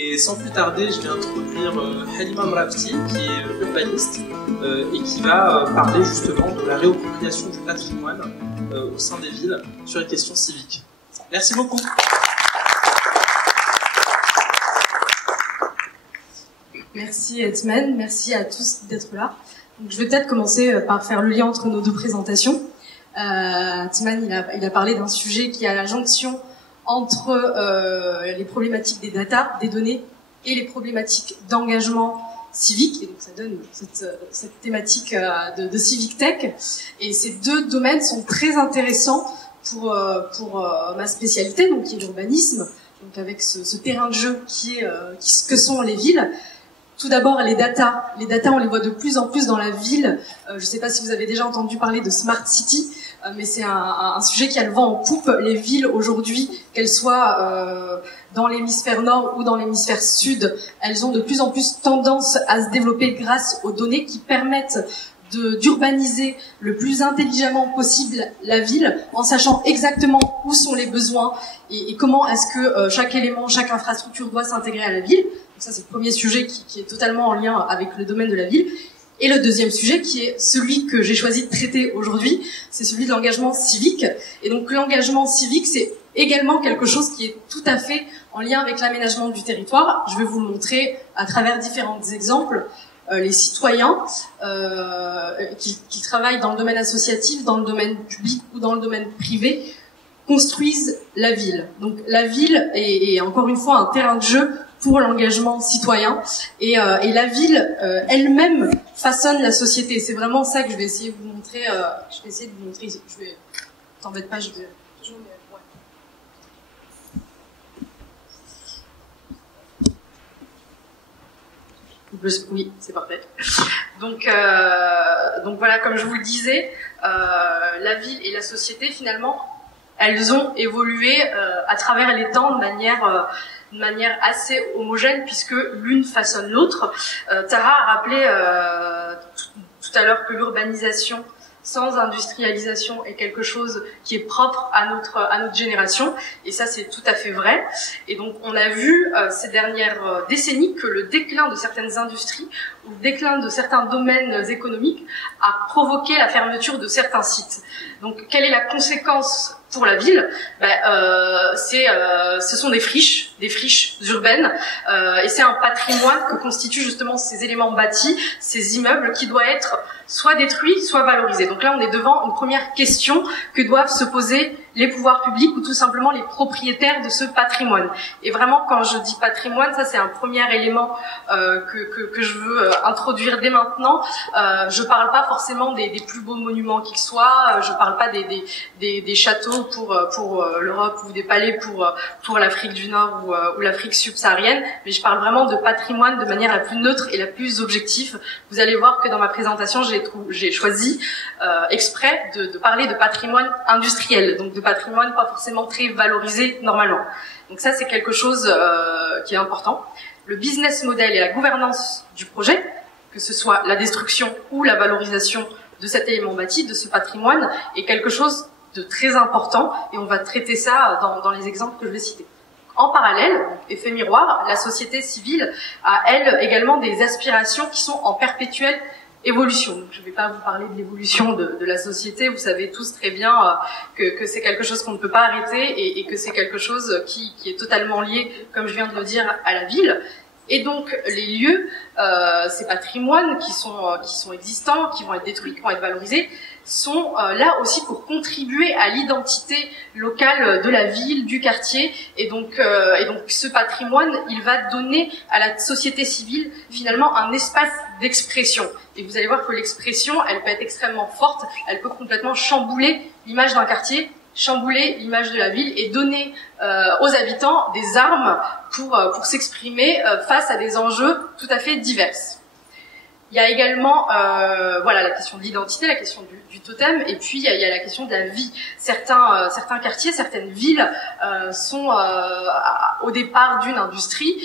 Et sans plus tarder, je vais introduire Halima Mrafti, qui est urbaniste et qui va parler justement de la réappropriation du patrimoine au sein des villes sur les questions civiques. Merci beaucoup. Merci Edman, merci à tous d'être là. Donc, je vais peut-être commencer par faire le lien entre nos deux présentations. Edman, il a parlé d'un sujet qui est à la jonction entre les problématiques des data, des données, et les problématiques d'engagement civique. Et donc ça donne cette thématique de civic tech. Et ces deux domaines sont très intéressants pour ma spécialité, donc qui est l'urbanisme, donc avec ce terrain de jeu que sont les villes. Tout d'abord, les data, on les voit de plus en plus dans la ville. Je ne sais pas si vous avez déjà entendu parler de Smart City, mais c'est un sujet qui a le vent en poupe. Les villes aujourd'hui, qu'elles soient dans l'hémisphère nord ou dans l'hémisphère sud, elles ont de plus en plus tendance à se développer grâce aux données qui permettent d'urbaniser le plus intelligemment possible la ville, en sachant exactement où sont les besoins et comment est-ce que chaque élément, chaque infrastructure doit s'intégrer à la ville. Donc ça, c'est le premier sujet qui est totalement en lien avec le domaine de la ville. Et le deuxième sujet, qui est celui que j'ai choisi de traiter aujourd'hui, c'est celui de l'engagement civique. Et donc l'engagement civique, c'est également quelque chose qui est tout à fait en lien avec l'aménagement du territoire. Je vais vous le montrer à travers différents exemples. Les citoyens qui travaillent dans le domaine associatif, dans le domaine public ou dans le domaine privé, construisent la ville. Donc la ville est encore une fois un terrain de jeu pour l'engagement citoyen et la ville elle-même façonne la société. C'est vraiment ça que je vais essayer de vous montrer. T'embête pas, je vais. Oui, c'est parfait. Donc voilà, comme je vous le disais, la ville et la société finalement, elles ont évolué à travers les temps de manière assez homogène, puisque l'une façonne l'autre. Tara a rappelé tout à l'heure que l'urbanisation sans industrialisation est quelque chose qui est propre à notre génération, et ça c'est tout à fait vrai. Et donc on a vu ces dernières décennies que le déclin de certaines industries ou le déclin de certains domaines économiques a provoqué la fermeture de certains sites. Donc quelle est la conséquence pour la ville? Ce sont des friches urbaines, et c'est un patrimoine que constituent justement ces éléments bâtis, ces immeubles qui doivent être soit détruits, soit valorisés. Donc là, on est devant une première question que doivent se poser les pouvoirs publics ou tout simplement les propriétaires de ce patrimoine. Et vraiment, quand je dis patrimoine, ça c'est un premier élément que je veux introduire dès maintenant. Je parle pas forcément des plus beaux monuments qu'ils soient, je parle pas des châteaux pour l'Europe ou des palais pour l'Afrique du Nord ou l'Afrique subsaharienne, mais je parle vraiment de patrimoine de manière la plus neutre et la plus objective. Vous allez voir que dans ma présentation, j'ai choisi exprès de parler de patrimoine industriel, donc de patrimoine pas forcément très valorisé normalement. Donc ça, c'est quelque chose qui est important. Le business model et la gouvernance du projet, que ce soit la destruction ou la valorisation de cet élément bâti, de ce patrimoine, est quelque chose de très important, et on va traiter ça dans les exemples que je vais citer. En parallèle, effet miroir, la société civile a, elle, également des aspirations qui sont en perpétuelle évolution. Donc, je ne vais pas vous parler de l'évolution de la société, vous savez tous très bien que c'est quelque chose qu'on ne peut pas arrêter et que c'est quelque chose qui est totalement lié, comme je viens de le dire, à la ville. Et donc les lieux, ces patrimoines qui sont existants, qui vont être détruits, qui vont être valorisés, sont là aussi pour contribuer à l'identité locale de la ville, du quartier, et donc ce patrimoine, il va donner à la société civile finalement un espace d'expression. Et vous allez voir que l'expression, elle peut être extrêmement forte, elle peut complètement chambouler l'image d'un quartier, chambouler l'image de la ville et donner aux habitants des armes pour s'exprimer face à des enjeux tout à fait divers. Il y a également voilà, la question de l'identité, la question du totem, et puis il y a la question de la vie. Certains quartiers, certaines villes sont au départ d'une industrie,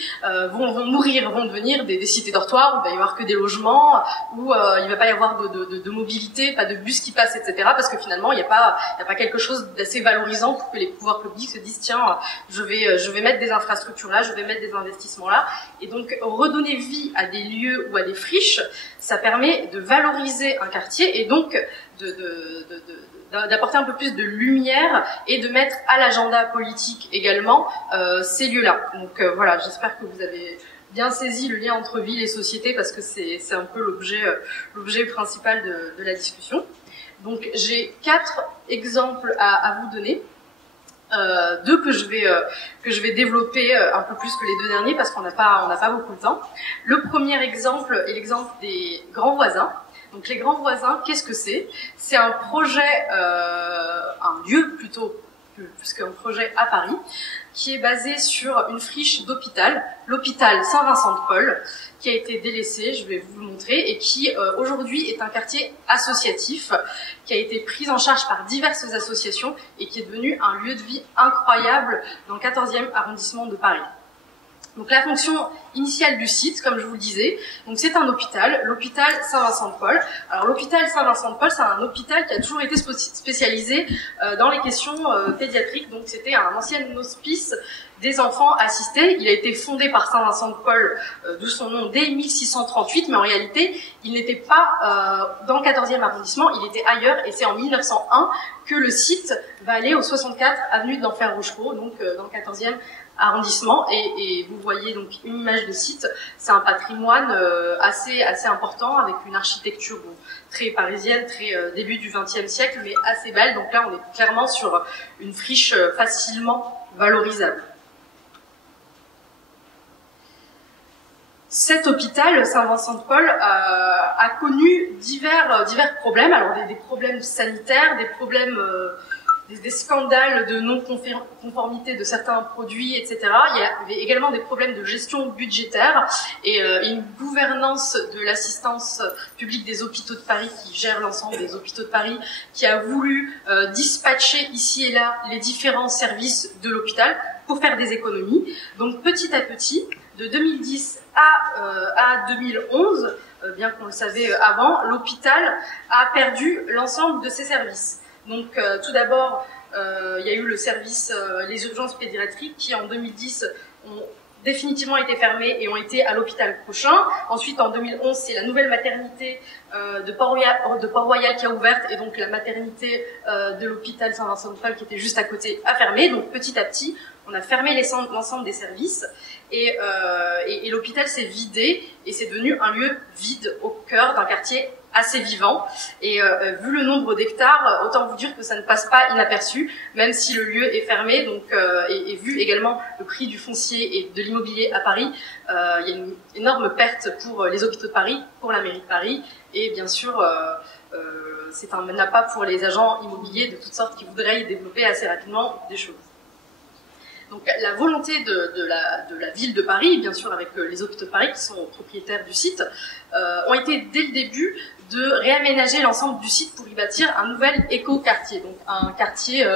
vont mourir, vont devenir des cités dortoirs où il va y avoir que des logements, où il va pas y avoir de mobilité, pas de bus qui passent, etc. Parce que finalement il n'y a pas quelque chose d'assez valorisant pour que les pouvoirs publics se disent tiens, je vais mettre des infrastructures là, je vais mettre des investissements là, et donc redonner vie à des lieux ou à des friches. Ça permet de valoriser un quartier et donc d'apporter un peu plus de lumière et de mettre à l'agenda politique également ces lieux-là. Donc voilà, j'espère que vous avez bien saisi le lien entre ville et société parce que c'est un peu l'objet principal de la discussion. Donc j'ai 4 exemples à vous donner. 2 que je vais développer un peu plus que les 2 derniers parce qu'on n'a pas beaucoup de temps. Le premier exemple est l'exemple des grands voisins. Donc les grands voisins, qu'est-ce que c'est? C'est un projet, un lieu plutôt plus qu'un projet à Paris, qui est basé sur une friche d'hôpital, l'hôpital Saint-Vincent-de-Paul, qui a été délaissé, je vais vous le montrer, et qui aujourd'hui est un quartier associatif, qui a été pris en charge par diverses associations et qui est devenu un lieu de vie incroyable dans le 14e arrondissement de Paris. Donc la fonction initiale du site, comme je vous le disais, donc c'est un hôpital, l'hôpital Saint-Vincent-de-Paul. Alors l'hôpital Saint-Vincent-de-Paul, c'est un hôpital qui a toujours été spécialisé dans les questions pédiatriques. Donc c'était un ancien hospice des enfants assistés. Il a été fondé par Saint-Vincent-de-Paul, d'où son nom, dès 1638, mais en réalité, il n'était pas dans le 14e arrondissement, il était ailleurs, et c'est en 1901 que le site va aller au 64 avenue de l'Enfer Rochereau, donc dans le 14e arrondissement, et vous voyez donc une image de site. C'est un patrimoine assez important, avec une architecture très parisienne, très début du XXe siècle, mais assez belle. Donc là, on est clairement sur une friche facilement valorisable. Cet hôpital, Saint-Vincent-de-Paul, a connu divers problèmes. Alors des problèmes sanitaires, des problèmes, des scandales de non-conformité de certains produits, etc. Il y avait également des problèmes de gestion budgétaire et une gouvernance de l'assistance publique des hôpitaux de Paris, qui gère l'ensemble des hôpitaux de Paris, qui a voulu dispatcher ici et là les différents services de l'hôpital pour faire des économies. Donc petit à petit, de 2010 à 2011, bien qu'on le savait avant, l'hôpital a perdu l'ensemble de ses services. Donc tout d'abord, il y a eu le service, les urgences pédiatriques, qui en 2010 ont définitivement été fermées et ont été à l'hôpital Cochin. Ensuite, en 2011, c'est la nouvelle maternité de Port-Royal qui a ouverte, et donc la maternité de l'hôpital Saint-Vincent-de-Paul, qui était juste à côté, a fermé. Donc petit à petit, on a fermé l'ensemble des services, et l'hôpital s'est vidé, et c'est devenu un lieu vide au cœur d'un quartier assez vivant. Et vu le nombre d'hectares, autant vous dire que ça ne passe pas inaperçu, même si le lieu est fermé. Donc, et vu également le prix du foncier et de l'immobilier à Paris, il y a une énorme perte pour les hôpitaux de Paris, pour la mairie de Paris, et bien sûr, c'est un appât pour les agents immobiliers de toutes sortes qui voudraient y développer assez rapidement des choses. Donc la volonté de la ville de Paris, bien sûr avec les hôpitaux de Paris qui sont propriétaires du site, ont été dès le début de réaménager l'ensemble du site pour y bâtir un nouvel éco-quartier, donc un quartier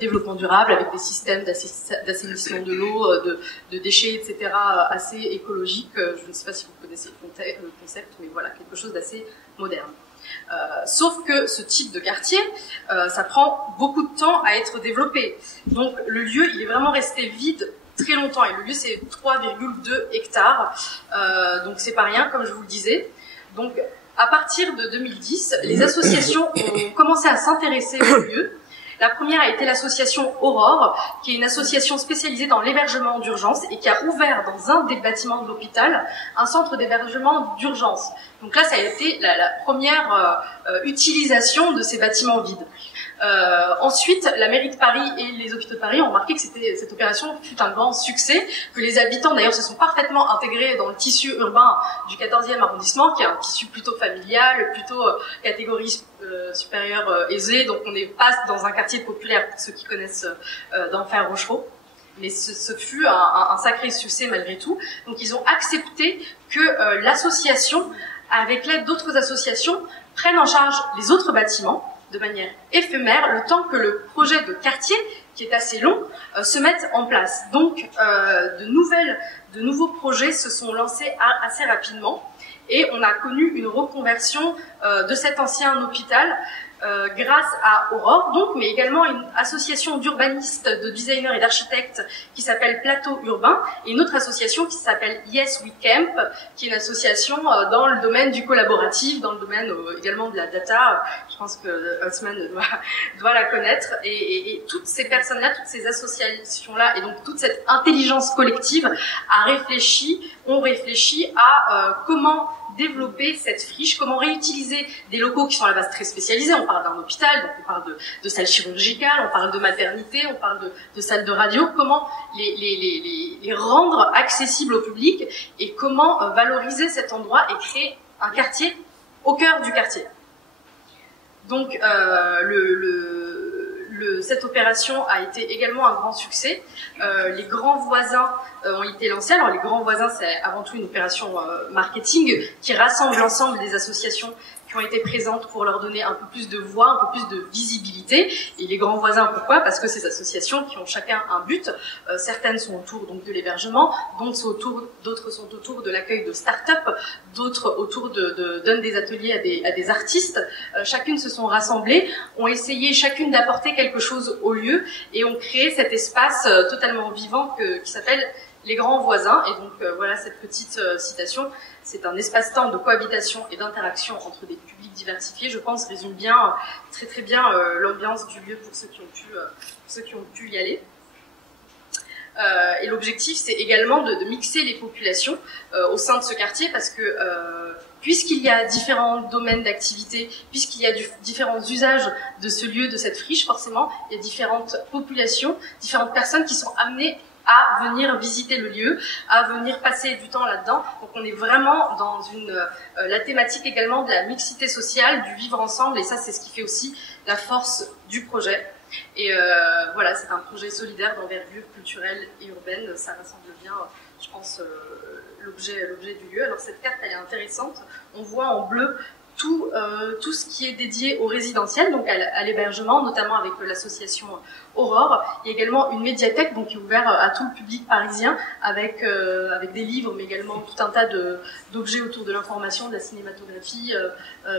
développement durable avec des systèmes d'assainissement de l'eau, de déchets, etc. assez écologiques. Je ne sais pas si vous connaissez le concept, mais voilà, quelque chose d'assez moderne. Sauf que ce type de quartier, ça prend beaucoup de temps à être développé. Donc le lieu, il est vraiment resté vide très longtemps, et le lieu c'est 3,2 hectares, donc c'est pas rien, comme je vous le disais. Donc à partir de 2010, les associations ont commencé à s'intéresser au lieu. La première a été l'association Aurore, qui est une association spécialisée dans l'hébergement d'urgence et qui a ouvert dans un des bâtiments de l'hôpital un centre d'hébergement d'urgence. Donc là, ça a été la première utilisation de ces bâtiments vides. Ensuite, la mairie de Paris et les hôpitaux de Paris ont remarqué que cette opération fut un grand succès, que les habitants d'ailleurs se sont parfaitement intégrés dans le tissu urbain du 14e arrondissement, qui est un tissu plutôt familial, plutôt catégorie supérieure aisée, donc on n'est pas dans un quartier populaire pour ceux qui connaissent d'Enfer Rochereau. Mais ce fut un sacré succès malgré tout. Donc ils ont accepté que l'association avec l'aide d'autres associations, prennent en charge les autres bâtiments de manière éphémère, le temps que le projet de quartier, qui est assez long, se mette en place. Donc, de nouveaux projets se sont lancés assez rapidement, et on a connu une reconversion de cet ancien hôpital grâce à Aurore, donc, mais également une association d'urbanistes, de designers et d'architectes qui s'appelle Plateau Urbain, et une autre association qui s'appelle Yes We Camp, qui est une association dans le domaine du collaboratif, dans le domaine également de la data. Je pense que Haussmann doit la connaître, et toutes ces personnes-là, toutes ces associations-là, et donc toute cette intelligence collective ont réfléchi à comment développer cette friche, comment réutiliser des locaux qui sont à la base très spécialisés. On parle d'un hôpital, donc on parle de salles chirurgicales, on parle de maternité, on parle de salles de radio, comment les rendre accessibles au public et comment valoriser cet endroit et créer un quartier au cœur du quartier. Donc cette opération a été également un grand succès. Les grands voisins ont été lancés. Alors les grands voisins, c'est avant tout une opération marketing qui rassemble l'ensemble des associations qui ont été présentes pour leur donner un peu plus de voix, un peu plus de visibilité. Et les grands voisins, pourquoi? Parce que ces associations qui ont chacun un but, certaines sont autour donc de l'hébergement, d'autres sont autour de l'accueil de start-up, d'autres autour donnent des ateliers à des artistes. Chacune se sont rassemblées, ont essayé chacune d'apporter quelque chose au lieu et ont créé cet espace totalement vivant qui s'appelle les grands voisins. Et donc voilà cette petite citation. C'est un espace-temps de cohabitation et d'interaction entre des publics diversifiés. Je pense résume bien, très très bien l'ambiance du lieu pour ceux qui ont pu y aller. Et l'objectif, c'est également de mixer les populations au sein de ce quartier, parce que puisqu'il y a différents domaines d'activité, puisqu'il y a différents usages de ce lieu, de cette friche, forcément, il y a différentes populations, différentes personnes qui sont amenées à venir visiter le lieu, à venir passer du temps là-dedans. Donc on est vraiment dans la thématique également de la mixité sociale, du vivre ensemble, et ça c'est ce qui fait aussi la force du projet. Et voilà, c'est un projet solidaire d'envergure culturelle et urbaine. Ça rassemble bien, je pense, l'objet du lieu. Alors cette carte, elle est intéressante. On voit en bleu tout ce qui est dédié au résidentiel, donc à l'hébergement, notamment avec l'association Aurore. Il y a également une médiathèque donc qui est ouverte à tout le public parisien, avec des livres, mais également tout un tas d'objets autour de l'information, de la cinématographie,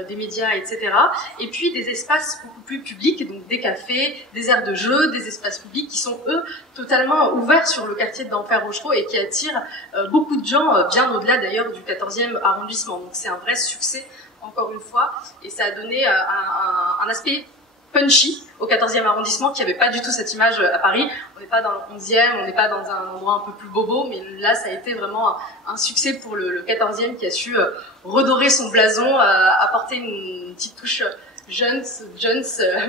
des médias, etc. Et puis des espaces beaucoup plus publics, donc des cafés, des aires de jeu, des espaces publics qui sont, eux, totalement ouverts sur le quartier d'Enfer-Rochereau et qui attirent beaucoup de gens, bien au-delà d'ailleurs du 14e arrondissement. Donc c'est un vrai succès, encore une fois, et ça a donné un aspect punchy au 14e arrondissement qui n'avait pas du tout cette image à Paris. On n'est pas dans le 11e, on n'est pas dans un endroit un peu plus bobo, mais là ça a été vraiment un succès pour le 14e qui a su redorer son blason, apporter une petite touche jeunes,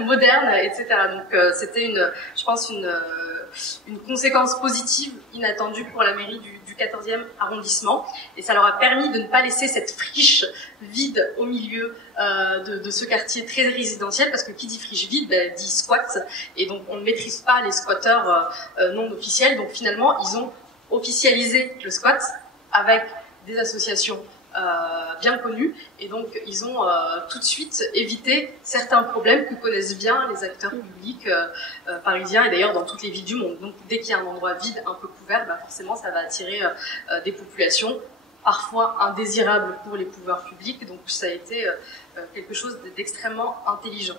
moderne, etc. Donc c'était je pense une conséquence positive inattendue pour la mairie du 14e arrondissement, et ça leur a permis de ne pas laisser cette friche vide au milieu de ce quartier très résidentiel, parce que qui dit friche vide dit squat, et donc on ne maîtrise pas les squatteurs non officiels. Donc finalement ils ont officialisé le squat avec des associations bien connues, et donc ils ont tout de suite évité certains problèmes que connaissent bien les acteurs publics parisiens, et d'ailleurs dans toutes les villes du monde. Donc dès qu'il y a un endroit vide, un peu couvert, forcément ça va attirer des populations parfois indésirables pour les pouvoirs publics. Donc ça a été quelque chose d'extrêmement intelligent.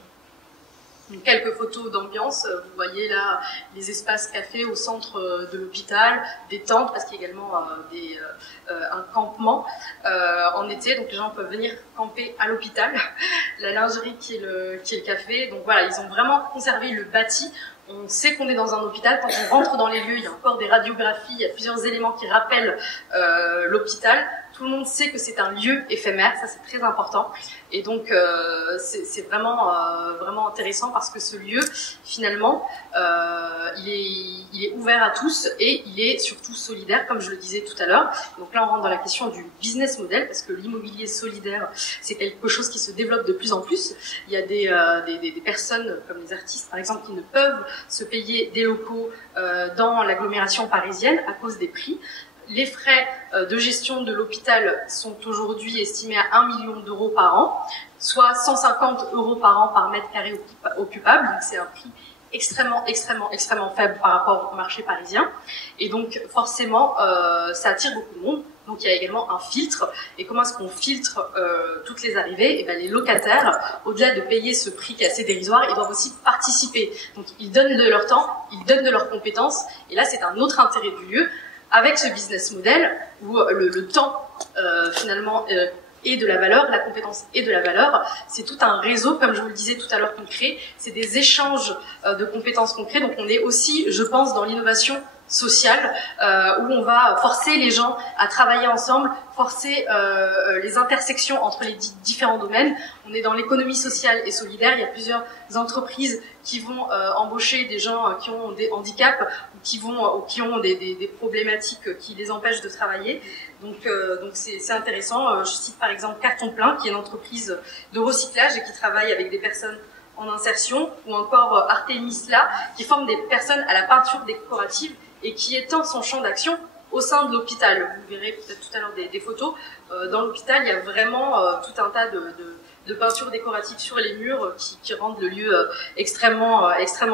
Donc, quelques photos d'ambiance, vous voyez là les espaces cafés au centre de l'hôpital, des tentes, parce qu'il y a également un campement en été, donc les gens peuvent venir camper à l'hôpital, la lingerie qui est le café. Donc voilà, ils ont vraiment conservé le bâti. On sait qu'on est dans un hôpital, quand on rentre dans les lieux, il y a encore des radiographies, il y a plusieurs éléments qui rappellent l'hôpital. Tout le monde sait que c'est un lieu éphémère, ça c'est très important. Et donc c'est vraiment intéressant, parce que ce lieu, finalement, il est ouvert à tous, et il est surtout solidaire, comme je le disais tout à l'heure. Donc là on rentre dans la question du business model, parce que l'immobilier solidaire, c'est quelque chose qui se développe de plus en plus. Il y a des personnes, comme les artistes par exemple, qui ne peuvent se payer des locaux dans l'agglomération parisienne à cause des prix. les frais de gestion de l'hôpital sont aujourd'hui estimés à 1 million d'euros par an, soit 150 € par an par mètre carré occupable. Donc c'est un prix extrêmement faible par rapport au marché parisien. Et donc forcément, ça attire beaucoup de monde. Donc il y a également un filtre. Et comment est-ce qu'on filtre toutes les arrivées? Et bien, les locataires, au-delà de payer ce prix qui est assez dérisoire, ils doivent aussi participer. Donc ils donnent de leur temps, ils donnent de leurs compétences. Et là, c'est un autre intérêt du lieu, avec ce business model où le temps finalement et de la valeur, la compétence et de la valeur, c'est tout un réseau, comme je vous le disais tout à l'heure, qu'on crée. C'est des échanges de compétences qu'on crée. Donc on est aussi, je pense, dans l'innovation sociale, où on va forcer les gens à travailler ensemble, forcer les intersections entre les différents domaines. On est dans l'économie sociale et solidaire. Il y a plusieurs entreprises qui vont embaucher des gens qui ont des handicaps ou qui ont des problématiques qui les empêchent de travailler. Donc c'est intéressant. Je cite par exemple Carton Plein, qui est une entreprise de recyclage et qui travaille avec des personnes en insertion, ou encore Artemisla, qui forme des personnes à la peinture décorative et qui étend son champ d'action au sein de l'hôpital. Vous verrez peut-être tout à l'heure des photos. Dans l'hôpital, il y a vraiment tout un tas de peintures décoratives sur les murs qui rendent le lieu extrêmement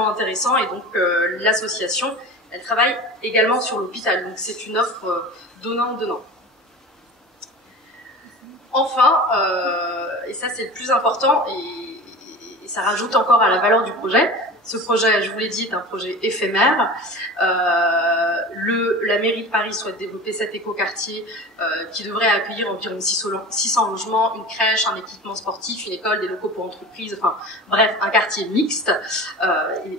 intéressant. Et donc l'association, elle travaille également sur l'hôpital. Donc c'est une offre donnant-donnant. Enfin, et ça c'est le plus important, et ça rajoute encore à la valeur du projet. Ce projet, je vous l'ai dit, est un projet éphémère. La mairie de Paris souhaite développer cet écoquartier qui devrait accueillir environ 600 logements, une crèche, un équipement sportif, une école, des locaux pour entreprises, enfin bref, un quartier mixte.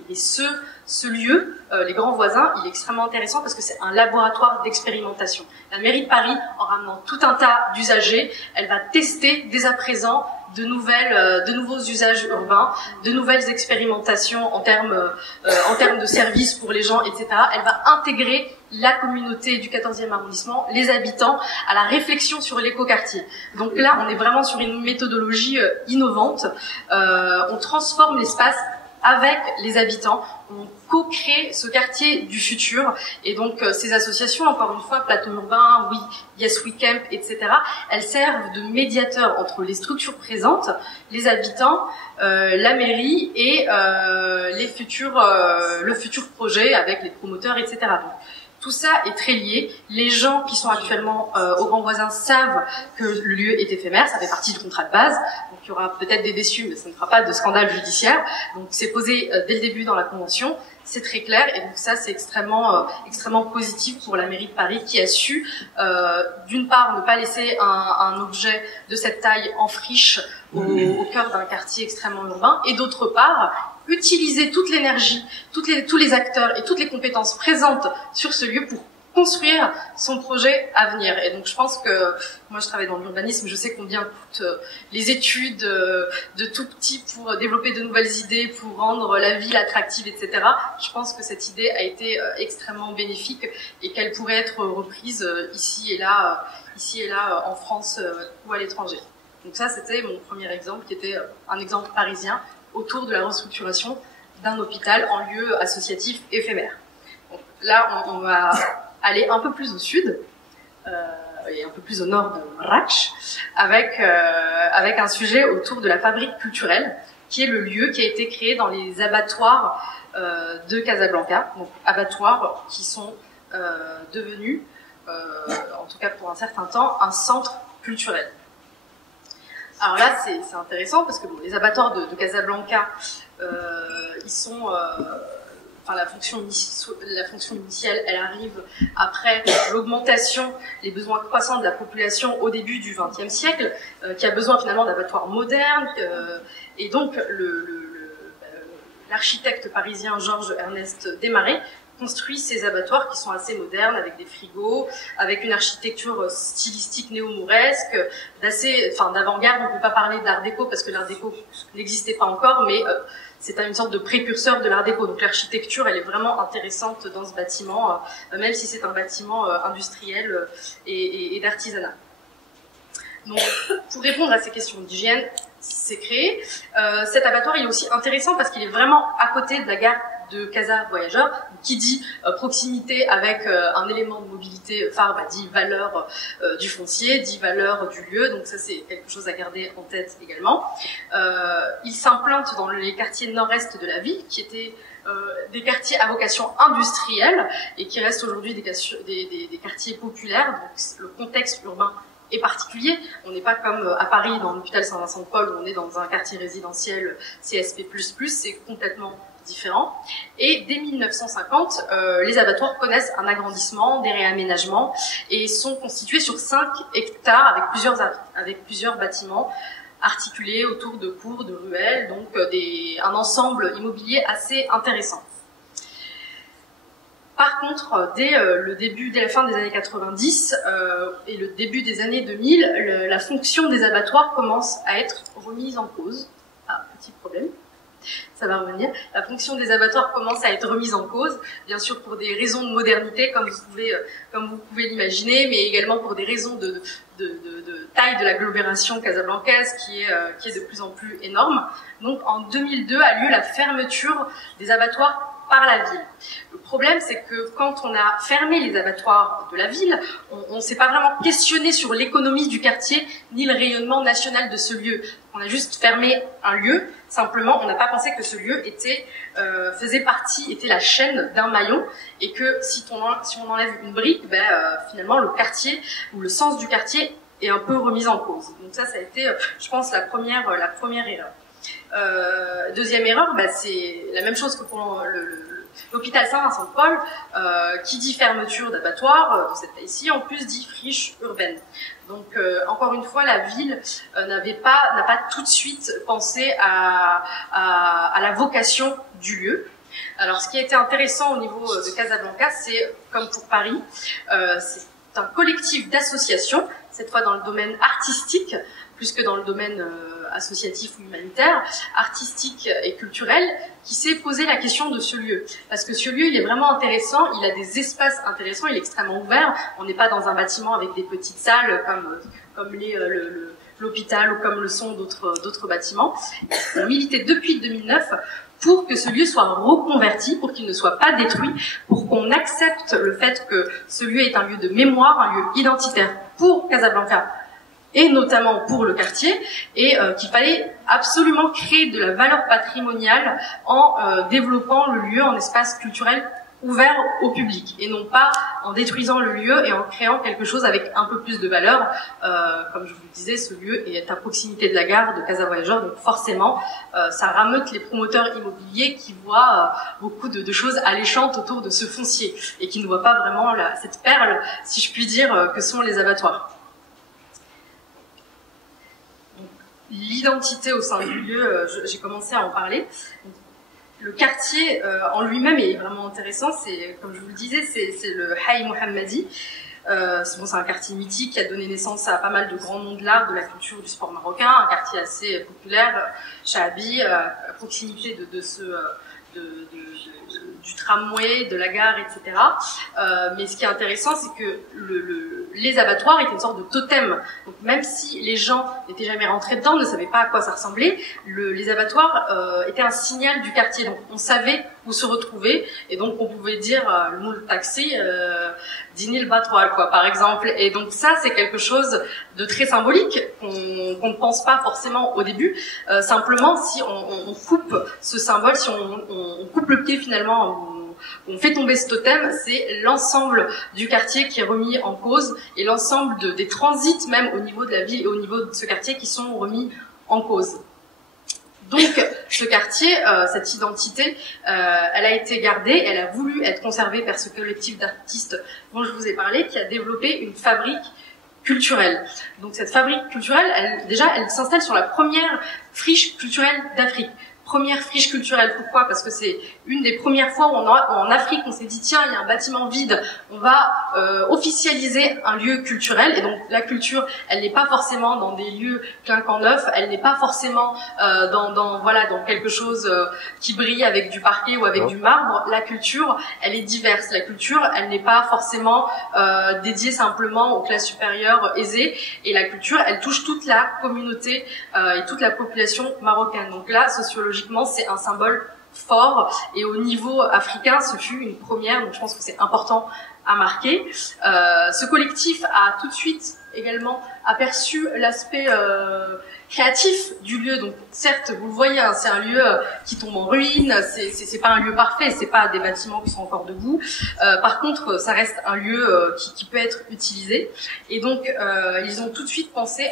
Et ce lieu, les Grands Voisins, il est extrêmement intéressant parce que c'est un laboratoire d'expérimentation. La mairie de Paris, en ramenant tout un tas d'usagers, elle va tester dès à présent de nouveaux usages urbains, de nouvelles expérimentations en termes de services pour les gens, etc. Elle va intégrer la communauté du 14e arrondissement, les habitants, à la réflexion sur l'écoquartier. Donc là, on est vraiment sur une méthodologie innovante. On transforme l'espace avec les habitants, on co-crée ce quartier du futur. Et donc ces associations, encore une fois, Plateau Urbain, oui, Yes We Camp, etc., elles servent de médiateurs entre les structures présentes, les habitants, la mairie et le futur projet avec les promoteurs, etc. Donc, tout ça est très lié. Les gens qui sont actuellement aux Grands Voisins savent que le lieu est éphémère, ça fait partie du contrat de base. Donc il y aura peut-être des déçus, mais ça ne fera pas de scandale judiciaire. Donc c'est posé dès le début dans la convention, c'est très clair. Et donc ça c'est extrêmement positif pour la mairie de Paris qui a su, d'une part, ne pas laisser un objet de cette taille en friche au cœur d'un quartier extrêmement urbain, et d'autre part, utiliser toute l'énergie, tous les acteurs et toutes les compétences présentes sur ce lieu pour construire son projet à venir. Et donc je pense que, moi je travaille dans l'urbanisme, je sais combien coûtent les études de tout petit pour développer de nouvelles idées, pour rendre la ville attractive, etc. Je pense que cette idée a été extrêmement bénéfique et qu'elle pourrait être reprise ici et là en France ou à l'étranger. Donc ça c'était mon premier exemple, qui était un exemple parisien autour de la restructuration d'un hôpital en lieu associatif éphémère. Donc là, on va aller un peu plus au sud, et un peu plus au nord de Rache, avec un sujet autour de la fabrique culturelle, qui est le lieu qui a été créé dans les abattoirs de Casablanca, donc abattoirs qui sont devenus, en tout cas pour un certain temps, un centre culturel. Alors là, c'est intéressant parce que bon, les abattoirs de Casablanca, ils sont, la fonction initiale, elle arrive après l'augmentation, les besoins croissants de la population au début du XXe siècle, qui a besoin finalement d'abattoirs modernes, et donc l'architecte parisien Georges-Ernest Desmarets construit ces abattoirs qui sont assez modernes, avec des frigos, avec une architecture stylistique néo-mouresque, d'avant-garde. On ne peut pas parler d'art déco parce que l'art déco n'existait pas encore, mais c'est une sorte de précurseur de l'art déco. Donc l'architecture, elle est vraiment intéressante dans ce bâtiment, même si c'est un bâtiment industriel et d'artisanat. Donc, pour répondre à ces questions d'hygiène, c'est créé. Cet abattoir, il est aussi intéressant parce qu'il est vraiment à côté de la gare de Casa Voyageurs. Qui dit proximité avec un élément de mobilité phare, dit valeur du foncier, dit valeur du lieu, donc ça c'est quelque chose à garder en tête également. Il s'implante dans les quartiers nord-est de la ville, qui étaient des quartiers à vocation industrielle et qui restent aujourd'hui des quartiers populaires, donc le contexte urbain est particulier. On n'est pas comme à Paris, dans l'hôpital Saint-Vincent-de-Paul, où on est dans un quartier résidentiel CSP++, c'est complètement différent. Et dès 1950, les abattoirs connaissent un agrandissement, des réaménagements, et sont constitués sur 5 hectares avec plusieurs bâtiments articulés autour de cours, de ruelles, donc un ensemble immobilier assez intéressant. Par contre, dès la fin des années 90 et le début des années 2000, la fonction des abattoirs commence à être remise en cause. Ah, petit problème. Ça va revenir. La fonction des abattoirs commence à être remise en cause, bien sûr pour des raisons de modernité, comme vous pouvez l'imaginer, mais également pour des raisons de taille de l'agglomération casablancaise qui est de plus en plus énorme. Donc en 2002 a lieu la fermeture des abattoirs par la ville. Le problème, c'est que quand on a fermé les abattoirs de la ville, on ne s'est pas vraiment questionné sur l'économie du quartier ni le rayonnement national de ce lieu. On a juste fermé un lieu. Simplement, on n'a pas pensé que ce lieu était la chaîne d'un maillon, et que si on enlève une brique, finalement le quartier ou le sens du quartier est un peu remis en cause. Donc ça a été, je pense, la première erreur. Deuxième erreur, c'est la même chose que pour l'hôpital Saint-Vincent-de-Paul, qui dit fermeture d'abattoir de cette taille-ci, en plus dit friche urbaine. Donc encore une fois, la ville n'a pas tout de suite pensé à la vocation du lieu. Alors ce qui a été intéressant au niveau de Casablanca, c'est comme pour Paris, c'est un collectif d'associations, cette fois dans le domaine artistique, plus que dans le domaine associatif ou humanitaire, artistique et culturel, qui s'est posé la question de ce lieu. Parce que ce lieu, il est vraiment intéressant, il a des espaces intéressants, il est extrêmement ouvert, on n'est pas dans un bâtiment avec des petites salles comme l'hôpital ou comme le sont d'autres bâtiments. On a milité depuis 2009 pour que ce lieu soit reconverti, pour qu'il ne soit pas détruit, pour qu'on accepte le fait que ce lieu est un lieu de mémoire, un lieu identitaire pour Casablanca, et notamment pour le quartier, et qu'il fallait absolument créer de la valeur patrimoniale en développant le lieu en espace culturel ouvert au public, et non pas en détruisant le lieu et en créant quelque chose avec un peu plus de valeur. Comme je vous le disais, ce lieu est à proximité de la gare de Casa Voyageurs, donc forcément ça rameute les promoteurs immobiliers qui voient beaucoup de choses alléchantes autour de ce foncier, et qui ne voient pas vraiment cette perle, si je puis dire, que sont les abattoirs. L'identité au sein du lieu, j'ai commencé à en parler. Le quartier en lui-même est vraiment intéressant. C'est, comme je vous le disais, c'est le Haï Mohammadi. C'est un quartier mythique qui a donné naissance à pas mal de grands noms de l'art, de la culture, du sport marocain. Un quartier assez populaire, Chahabi, à proximité du tramway, de la gare, etc. Mais ce qui est intéressant, c'est que les abattoirs étaient une sorte de totem. Donc même si les gens n'étaient jamais rentrés dedans, ne savaient pas à quoi ça ressemblait, les abattoirs étaient un signal du quartier. Donc on savait où se retrouver, et donc on pouvait dire le mot taxi, Dinil Battoir, quoi, par exemple. Et donc ça, c'est quelque chose de très symbolique qu'on ne pense pas forcément au début. Simplement, si on coupe ce symbole, si on coupe le pied finalement, on fait tomber ce totem, c'est l'ensemble du quartier qui est remis en cause, et l'ensemble des transits même au niveau de la ville et au niveau de ce quartier qui sont remis en cause. Donc ce quartier, cette identité, elle a été gardée, elle a voulu être conservée par ce collectif d'artistes dont je vous ai parlé, qui a développé une fabrique culturelle. Donc cette fabrique culturelle, elle s'installe sur la première friche culturelle d'Afrique. Première friche culturelle, pourquoi? Parce que c'est une des premières fois où en Afrique on s'est dit tiens, il y a un bâtiment vide, on va officialiser un lieu culturel. Et donc la culture, elle n'est pas forcément dans des lieux clinquant neufs, elle n'est pas forcément dans quelque chose qui brille avec du parquet ou avec du marbre. La culture, elle est diverse. La culture, elle n'est pas forcément dédiée simplement aux classes supérieures aisées, et la culture, elle touche toute la communauté et toute la population marocaine. Donc là, sociologiquement, c'est un symbole fort, et au niveau africain, ce fut une première, donc je pense que c'est important à marquer. Ce collectif a tout de suite également aperçu l'aspect créatif du lieu. Donc certes, vous le voyez, hein, c'est un lieu qui tombe en ruine, c'est pas un lieu parfait, c'est pas des bâtiments qui sont encore debout. Par contre, ça reste un lieu qui peut être utilisé. Et donc, ils ont tout de suite pensé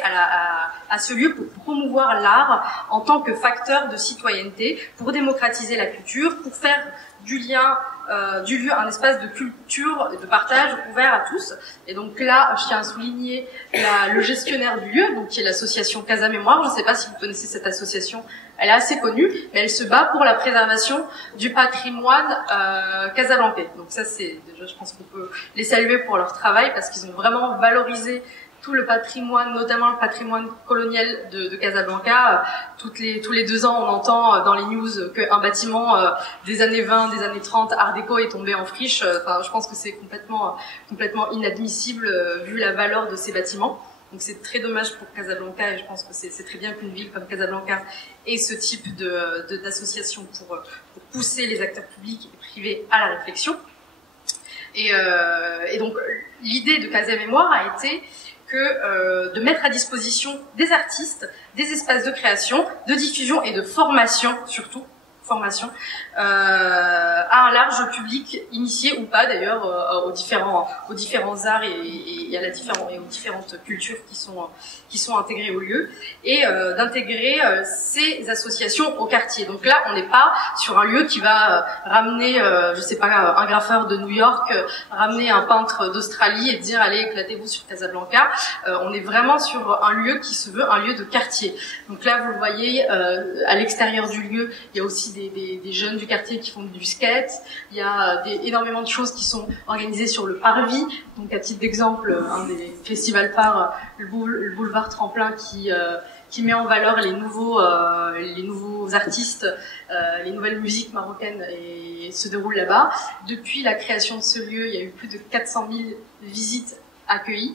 à ce lieu pour promouvoir l'art en tant que facteur de citoyenneté, pour démocratiser la culture, pour faire du lieu un espace de culture et de partage ouvert à tous. Et donc là, je tiens à souligner le gestionnaire du lieu, donc qui est l'association Casa Mémoire. Je ne sais pas si vous connaissez cette association, elle est assez connue, mais elle se bat pour la préservation du patrimoine casablancais. Donc ça, c'est déjà, je pense qu'on peut les saluer pour leur travail, parce qu'ils ont vraiment valorisé tout le patrimoine, notamment le patrimoine colonial de Casablanca. Tous les 2 ans, on entend dans les news qu'un bâtiment des années 20, des années 30, Art déco est tombé en friche. Enfin, je pense que c'est complètement inadmissible vu la valeur de ces bâtiments. Donc c'est très dommage pour Casablanca, et je pense que c'est très bien qu'une ville comme Casablanca ait ce type d'association pour pousser les acteurs publics et privés à la réflexion. Et donc l'idée de Casa Mémoire a été de mettre à disposition des artistes des espaces de création, de diffusion et de formation, surtout à un large public, initié ou pas d'ailleurs aux différents arts et aux différentes cultures qui sont intégrées au lieu, et d'intégrer ces associations au quartier. Donc là, on n'est pas sur un lieu qui va ramener, je sais pas, un graffeur de New York, ramener un peintre d'Australie et dire allez éclatez-vous sur Casablanca. On est vraiment sur un lieu qui se veut un lieu de quartier. Donc là, vous le voyez, à l'extérieur du lieu, il y a aussi des jeunes du quartier qui font du skate. Il y a énormément de choses qui sont organisées sur le parvis. Donc à titre d'exemple, un des festivals phares, le boulevard Tremplin, qui met en valeur les nouveaux artistes, les nouvelles musiques marocaines, et se déroule là-bas. Depuis la création de ce lieu, il y a eu plus de 400 000 visiteurs accueillis.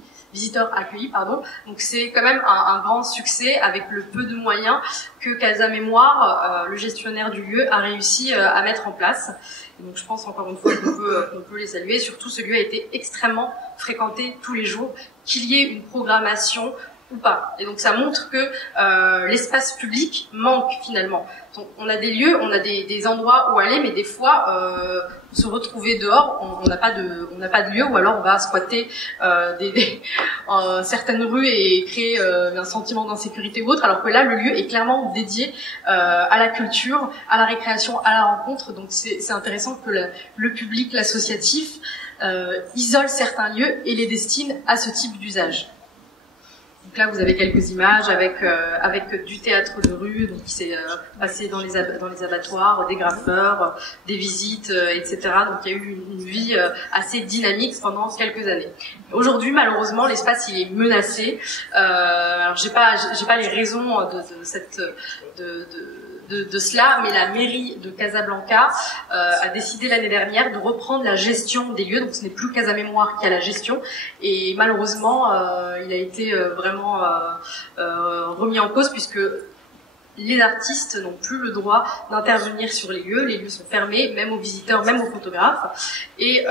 Donc c'est quand même un grand succès avec le peu de moyens que Casa Mémoire, le gestionnaire du lieu, a réussi à mettre en place. Et donc je pense encore une fois qu'on peut les saluer. Surtout, ce lieu a été extrêmement fréquenté tous les jours, qu'il y ait une programmation ou pas. Et donc ça montre que l'espace public manque finalement. Donc, on a des lieux, on a des endroits où aller, mais des fois se retrouver dehors, on n'a pas de lieu, ou alors on va squatter certaines rues et créer un sentiment d'insécurité ou autre, alors que là le lieu est clairement dédié à la culture, à la récréation, à la rencontre. Donc c'est intéressant que le public, l'associatif, isole certains lieux et les destine à ce type d'usage. Donc là, vous avez quelques images avec du théâtre de rue, donc qui s'est passé dans les abattoirs, des graffeurs, des visites, etc. Donc il y a eu une vie assez dynamique pendant quelques années. Aujourd'hui, malheureusement, l'espace il est menacé. Alors j'ai pas les raisons de cela, mais la mairie de Casablanca a décidé l'année dernière de reprendre la gestion des lieux. Donc ce n'est plus Casa Mémoire qui a la gestion, et malheureusement il a été vraiment remis en cause, puisque les artistes n'ont plus le droit d'intervenir sur les lieux sont fermés, même aux visiteurs, même aux photographes, et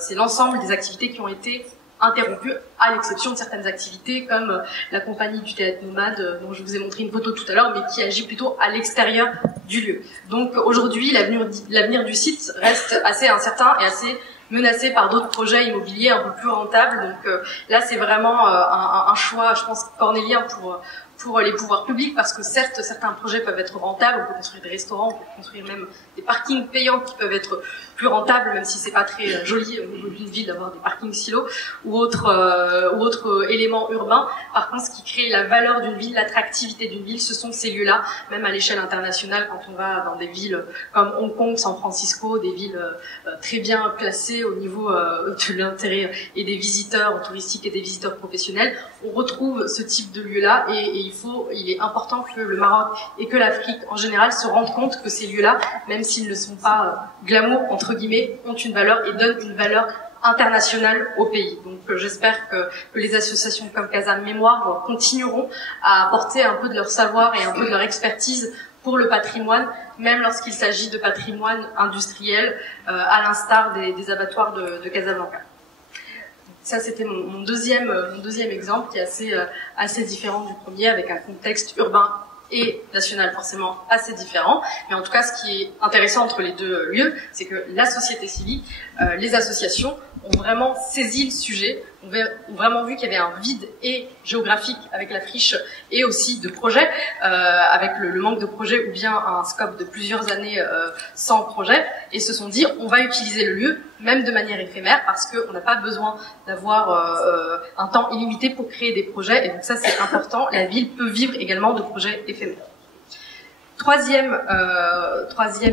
c'est l'ensemble des activités qui ont été interrompues, à l'exception de certaines activités comme la compagnie du théâtre nomade, dont je vous ai montré une photo tout à l'heure, mais qui agit plutôt à l'extérieur du lieu. Donc aujourd'hui, l'avenir du site reste assez incertain et assez menacé par d'autres projets immobiliers un peu plus rentables. Donc là, c'est vraiment un choix, je pense, cornélien pour les pouvoirs publics, parce que certes, certains projets peuvent être rentables, on peut construire des restaurants, on peut construire même des parkings payants qui peuvent être plus rentables, même si c'est pas très joli au niveau d'une ville d'avoir des parkings silos ou autres éléments urbains. Par contre, ce qui crée la valeur d'une ville, l'attractivité d'une ville, ce sont ces lieux-là, même à l'échelle internationale, quand on va dans des villes comme Hong Kong, San Francisco, des villes très bien classées au niveau de l'intérêt et des visiteurs touristiques et des visiteurs professionnels, on retrouve ce type de lieux-là, et il est important que le Maroc et que l'Afrique en général se rendent compte que ces lieux-là, même s'ils ne sont pas glamour entre guillemets, ont une valeur et donnent une valeur internationale au pays. Donc j'espère que les associations comme Casa Mémoire continueront à apporter un peu de leur savoir et un peu de leur expertise pour le patrimoine, même lorsqu'il s'agit de patrimoine industriel, à l'instar des abattoirs de Casablanca. Ça, c'était mon deuxième exemple, qui est assez différent du premier, avec un contexte urbain et national forcément assez différent. Mais en tout cas, ce qui est intéressant entre les deux lieux, c'est que la société civile, les associations ont vraiment saisi le sujet, ont vraiment vu qu'il y avait un vide et géographique avec la friche et aussi de projets, avec le manque de projets ou bien un scope de plusieurs années sans projet, et se sont dit on va utiliser le lieu, même de manière éphémère, parce qu'on n'a pas besoin d'avoir un temps illimité pour créer des projets, et donc ça c'est important, la ville peut vivre également de projets éphémères. Troisième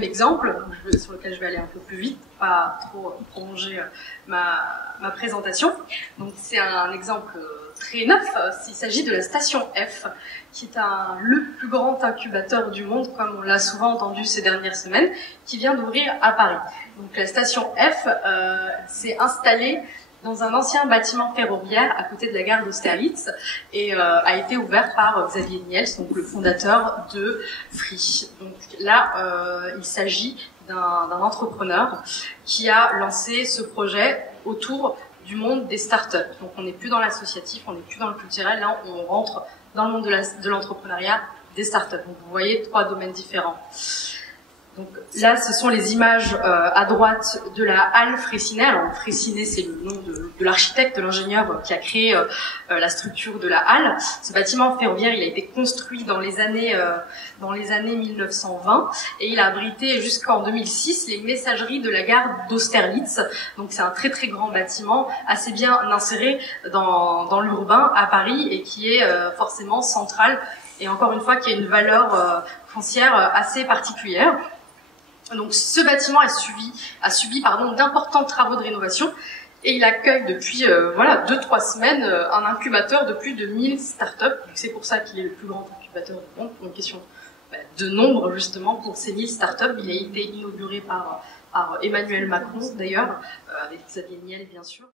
exemple, sur lequel je vais aller un peu plus vite, pas trop prolonger ma présentation. Donc c'est un exemple très neuf. Il s'agit de la station F, qui est le plus grand incubateur du monde, comme on l'a souvent entendu ces dernières semaines, qui vient d'ouvrir à Paris. Donc la station F s'est installée dans un ancien bâtiment ferroviaire à côté de la gare d'Austerlitz et a été ouvert par Xavier Niels, donc le fondateur de Free. Donc là, il s'agit d'un entrepreneur qui a lancé ce projet autour du monde des startups. Donc on n'est plus dans l'associatif, on n'est plus dans le culturel, là on rentre dans le monde de l'entrepreneuriat des startups. Donc vous voyez 3 domaines différents. Donc là, ce sont les images à droite de la halle Freycinet. Alors Freycinet, c'est le nom de l'architecte, de l'ingénieur qui a créé la structure de la halle. Ce bâtiment ferroviaire, il a été construit dans les années 1920 et il a abrité jusqu'en 2006 les messageries de la gare d'Austerlitz. Donc c'est un très très grand bâtiment, assez bien inséré dans l'urbain à Paris et qui est forcément central et encore une fois qui a une valeur foncière assez particulière. Donc ce bâtiment a subi d'importants travaux de rénovation et il accueille depuis 2-3 semaines un incubateur de plus de 1000 startups. C'est pour ça qu'il est le plus grand incubateur du monde, pour une question de nombre justement pour ces 1000 startups. Il a été inauguré par Emmanuel Macron d'ailleurs, avec Xavier Niel bien sûr.